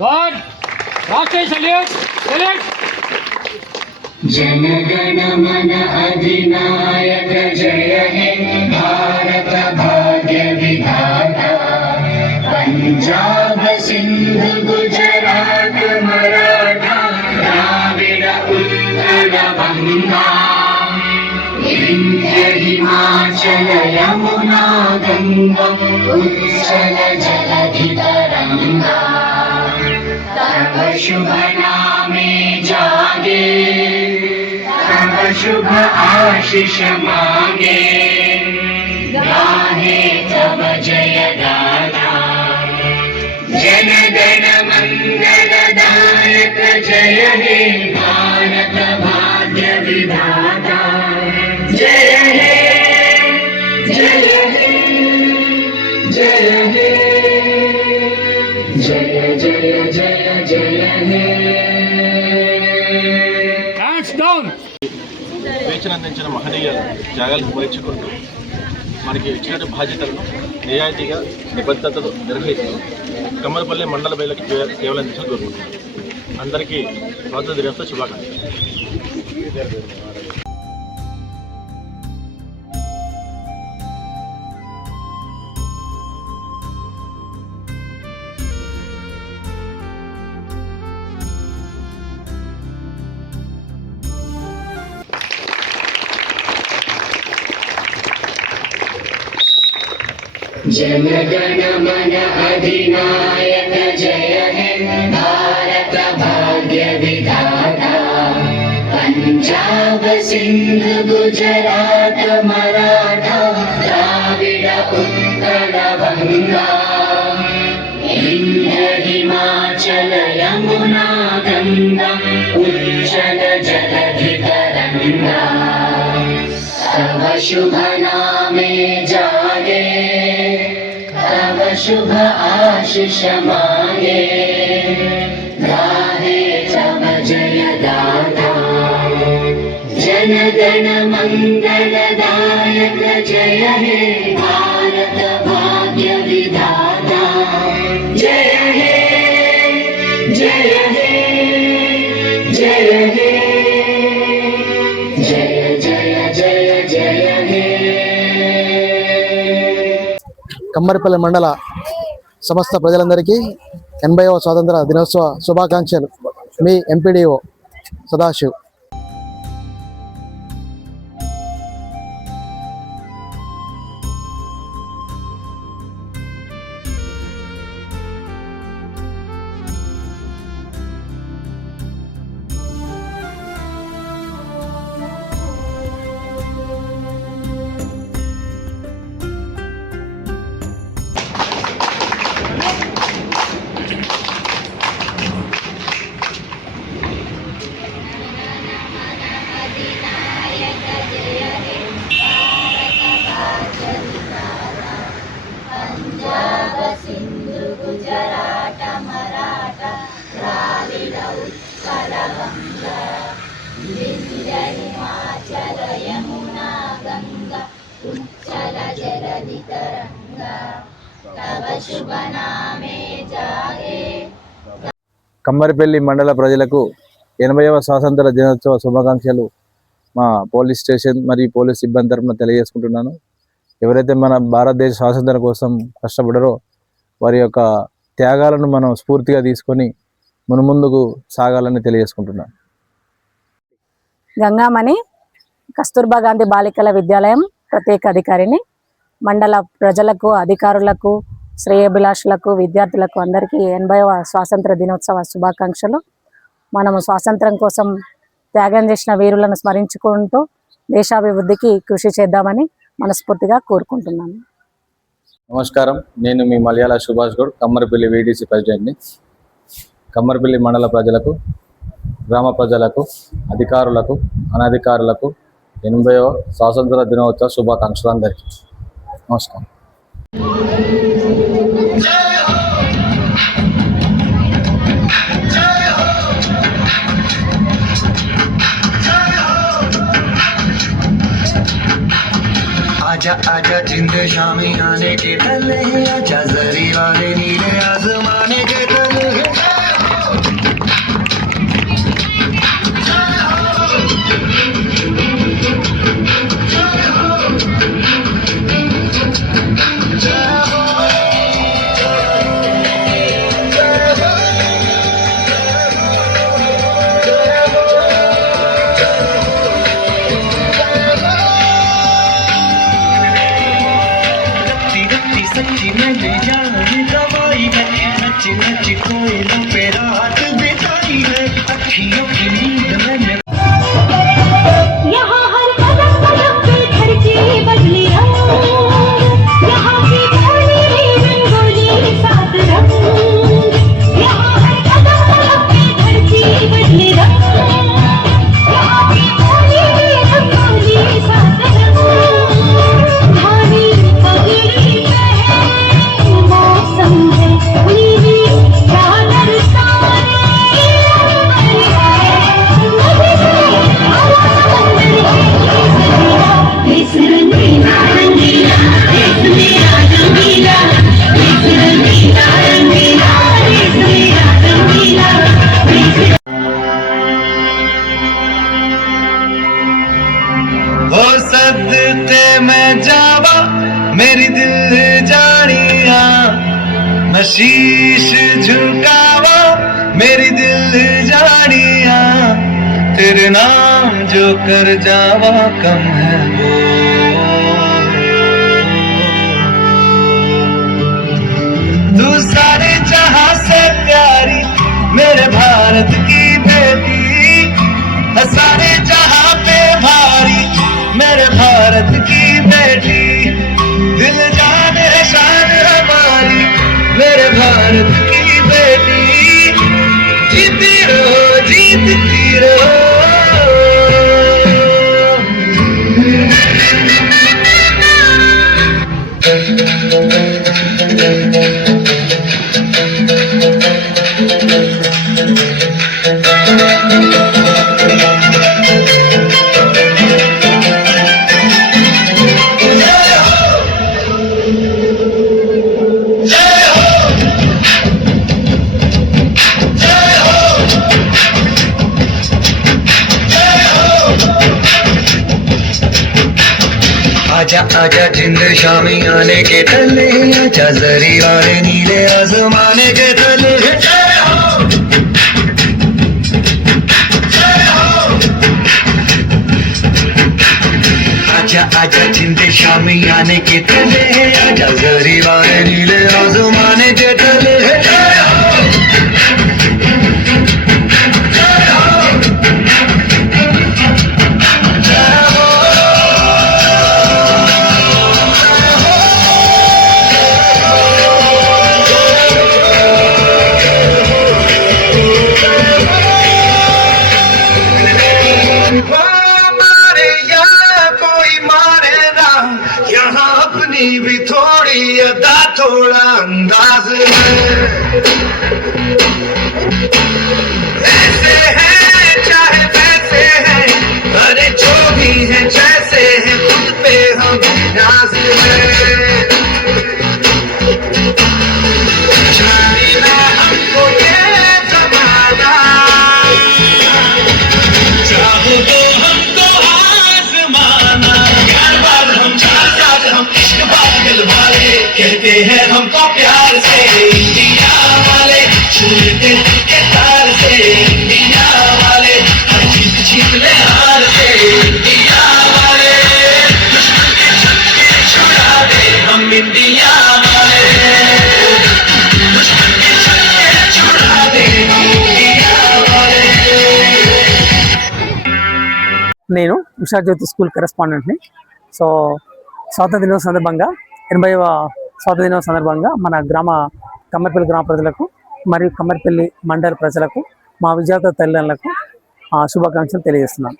One. Rashtriya salute. Salute. जनगण मन अधिनायक जय हे भारत भाग्य विधाता पंजाब सिंध गुजरात मराठा द्राविड़ उत्कल बंगा विंध्य हिमाचल यमुना गंगा उच्चल जलधि तरंगा तव शुभ नामे जागे तव शुभ आशीष मांगे गाहे तव जय गाथा जन गण मंगल दायक जय हे भारत भाग्य विधाता जय हे जय हे जय हे जय जय जय जय हे స్వేచ్ఛనందించిన మహనీయ త్యాగాలను స్మరించుకుంటూ మనకి ఇచ్చిన బాధ్యతలను నిజాయితీగా నిబద్ధతతో నిర్వహిస్తూ కమ్మరపల్లి మండల ప్రజలకు సేవలు అందించడం కోరుకుంటున్నాను. అందరికీ స్వాతంత్ర దినోత్సవ శుభాకాంక్షలు. जनगण मन अधिनायक जय हे भारत भाग्य विधाता पंजाब सिंध गुजरात मराठा द्राविड़ उत्कल बंगा विंध्य हिमाचल यमुना गंगा उच्चल जलधि तरंगा तव शुभ नामे जागे तव शुभ आशीष मांगे गाहे तव जय गाथा जन गण मंगल दायक जय हे भारत भाग्य विधाता जय हे जय हे जय हे जय जय जय जय हे కమ్మరిపల్లి మండల సమస్త ప్రజలందరికీ 80వ స్వాతంత్ర దినోత్సవ శుభాకాంక్షలు. మీ ఎంపీడీఓ సదాశివ్. కమ్మరిపల్లి మండల ప్రజలకు 80వ స్వాతంత్ర దినోత్సవ శుభాకాంక్షలు మా పోలీస్ స్టేషన్ మరియు పోలీస్ సిబ్బంది తరఫున తెలియజేసుకుంటున్నాను. ఎవరైతే మన భారతదేశ స్వాతంత్రం కోసం కష్టపడారో వారి యొక్క త్యాగాలను మనం స్ఫూర్తిగా తీసుకొని మునుముందుకు సాగాలని తెలియజేసుకుంటున్నాను. గంగామణి, కస్తూర్బా గాంధీ బాలికల విద్యాలయం ప్రత్యేక అధికారిని. మండల ప్రజలకు, అధికారులకు, శ్రేయోభిలాషులకు, విద్యార్థులకు అందరికీ 80వ స్వాతంత్ర దినోత్సవ శుభాకాంక్షలు. మనము స్వాతంత్రం కోసం త్యాగం చేసిన వీరులను స్మరించుకుంటూ దేశాభివృద్ధికి కృషి చేద్దామని మనస్ఫూర్తిగా కోరుకుంటున్నాను. నమస్కారం, నేను మీ మలయాళ సుభాష్ గౌడ్, కమ్మరిపల్లి వీడీసీ ప్రెసిడెంట్ని. కమ్మరిపల్లి మండల ప్రజలకు, గ్రామ ప్రజలకు, అధికారులకు, అనధికారులకు 80వ స్వాతంత్ర దినోత్సవ శుభాకాంక్షలు అందరికీ. నమస్కారం. आजा आजा जिंद शामी आने के तले, आजा जरी वाले नीले आसमाने के तले। सच्ची मैंने जान गवाई है, नच नच कोयलों पे रात बिताई है, अखियों की नींद मैंने यहाँ हर कदम कदम पे धरती बदली रंग, यहाँ की बोली रंगोली सात रंग, यहाँ हर कदम कदम पे धरती बदली रंग, यहाँ की बोली रंगोली सात रंग, धानी पगड़ी पहने मौसम है नीली चादर सारे हो सदते मैं जावा मेरी दिल जानिया, मैं शीश झुकावा मेरी दिल जानिया, तेरे नाम जो कर जावा कम है वो। तू सारे जहां से प्यारी मेरे भारत की बेटी, सारे जहां पे भारी मेरे भारत की बेटी, दिल जान है शान हमारी मेरे भारत की बेटी, जीती रहो जीतती रहो। आजा आजा जिंद शामी आने के तले, आजा जरी वाले नीले आसमाने के तले, जय हो जय हो। आजा आजा जिंद शामी आने के तले, आजा जरी वाले नीले आसमाने के तले, जय हो जय हो जय हो। भी थोड़ी अदा थोड़ा अंदाज है, ऐसे है चाहे वैसे है, अरे जो भी है जैसे है खुद पे हम नाज है, जाना हमको ये जमाना, चाहो तो हमको आजमाना, प्यार बार हम चाहते हम इश्क पागल वाले, कहते हैं हमको प्यार से इंडिया वाले, छूते दिल के तार से इंडिया वाले, हर जीत जीत ले हार से इंडिया वाले, दुश्मन के छक्के छुड़ा दे हम इंडिया वाले, दुश्मन के छक्के छुड़ा दे हम इंडिया वाले। నేను ఉషాజ్యోతి స్కూల్ కరెస్పాండెంట్ని. సో స్వాతంత్ర దినోత్సవం సందర్భంగా 80వ స్వాతంత్ర దినోత్సవం సందర్భంగా మన కమ్మర్పల్లి గ్రామ ప్రజలకు మరియు కమ్మర్పల్లి మండల ప్రజలకు మా విద్యార్థుల తల్లిదండ్రులకు శుభాకాంక్షలు తెలియజేస్తున్నాను.